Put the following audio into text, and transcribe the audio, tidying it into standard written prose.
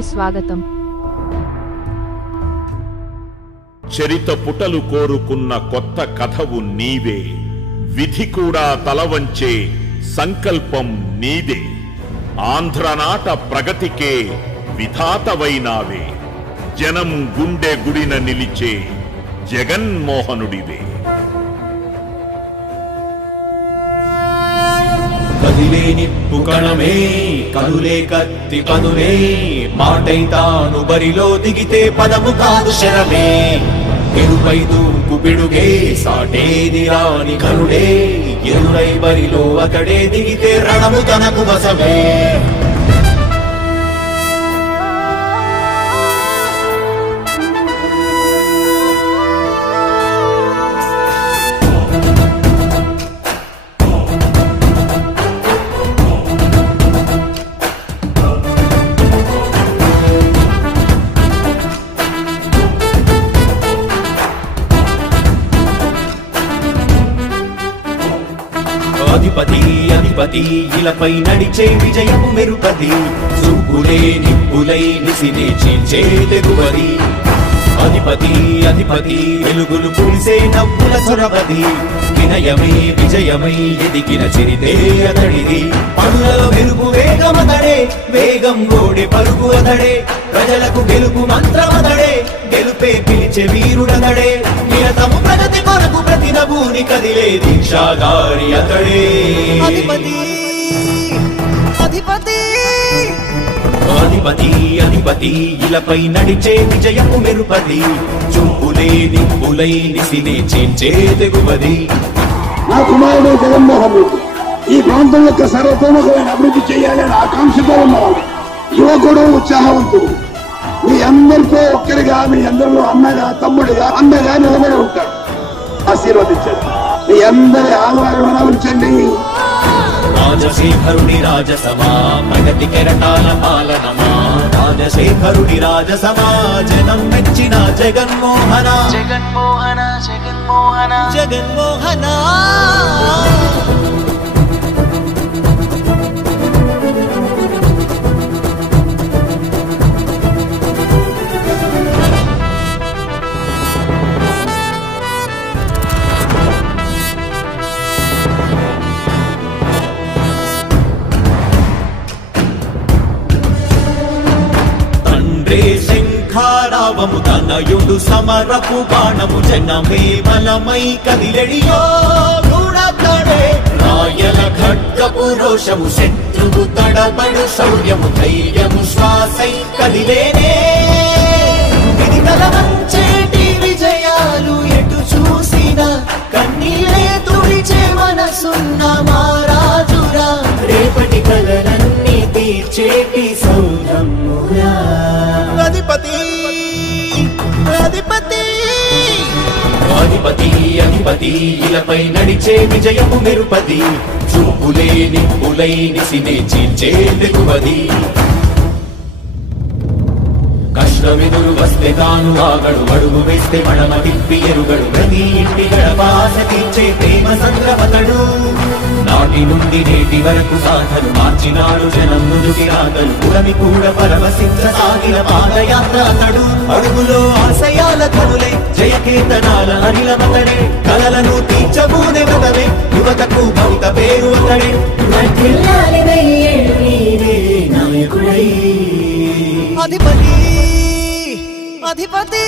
ఛానల్కి స్వాగతం. చరిత పుటలు కోరుకున్న కొత్త కథవు నీవే, విధి కూడా తలవంచే సంకల్పం నీదే. ఆంధ్రనాట ప్రగతికే విధాతవైనావే, జనం గుండె గుడిన నిలిచే జగన్మోహనుడివే. కదిలే నిప్పు కణమే, కనులే కత్తి కనులే, మాటై తాను బరిలో దిగితే పదము కాదు శరమే. ఎరుపై దూకు పిడుగే, సాటేది రాని కనుడే, ఎదురై బరిలో అతడే దిగితే రణము తనకు వశమే. అధిపతి అధిపతి ఇలపై నడిచే విజయము మెరుపది, చూపులే నిప్పులై నిసినే చీల్చే తెగువది. అధిపతి అధిపతి వెలుగులు పులిసే నవ్వుల చొరవది, వినయమై విజయమై ఎదిగిన చిరితే అతడిది. పనులలో వెలుగు వేగమతడే, వేగం గోడే పలుకు అతడే, ప్రజలకు గెలుపు మంత్రమతడే, గెలుపే పిలిచే వీరుడతడే. నిరతము ప్రగతి కొరకు ప్రతి నభూని కదిలే దీక్షాగారి అతడే. అధిపతి అధిపతి అధిపతి అధిపతి ఇలపై నడిచే విజయము మెరుపది, చూపులే నిప్పులై నిసినే చీల్చే తెగువది. నా కుమారుడు జగన్మోహన్ రెడ్డి ఈ ప్రాంతం యొక్క సర్వతోముఖమైన అభివృద్ధి చేయాలని ఆకాంక్షతో ఉన్నవాడు, యువకుడు, ఉత్సాహవంతుడు. మీ అందరితో ఒక్కరిగా, మీ అందరిలో అన్నగా, తమ్ముడిగా, అన్నగా నిలబడి ఉంటాడు. ఆశీర్వదించండి, మీ అందరి ఆహ్వానం ఉంచండి. రాజశేఖరుడి రాజసమా, ప్రగతి కెరటాల పాలనమా, రాజశేఖరుడి రాజసమా, జనం మెచ్చిన జగన్మోహన జగన్మోహన జగన్మోహన జగన్మోహన. శంఖారావము తనయుడు సమరపు బాణము, జనమే బలమై కదిలెడియో గూఢతడే. రాయల ఖడ్గపు రోషము, శత్రువు తడబడు శౌర్యము, ధైర్యము శ్వాసై కదిలేనే. ఇది తలవంచేటి విజయాలు ఎటు చూసిన, కన్నీలే తుడిచే మనసున్న మారాజురా, రేపటి కలలన్నీ తీర్చేటి సౌధమురా. అధిపతి అధిపతి అధిపతి అధిపతి ఇలపై నడిచే విజయము మెరుపది, చూపులే నిప్పులై నిసినే చీల్చే తెగువది. కష్టమెదురు వస్తే తాను ఆగడు, అడుగు వేస్తే మడమ తిప్పి ఎరుగడు, ప్రతి ఇంటి గడపాస తీర్చే ప్రేమ సంద్రమతడు. నాటి నుండి నేటి వరకు సాధలు మార్చినాడు జనం నుదుటి రాతలు, పురమి కూడా పరవశించసాగిన పాదయాత్ర అతడు. అడుగులో ఆశయాల కనులే, జయకేతనాల అనిలమతడే, కలలను తీర్చబూనే వ్రతమే, యువతకు భవిత పేరు అతడే. నాయకుడై అధిపతి అధిపతి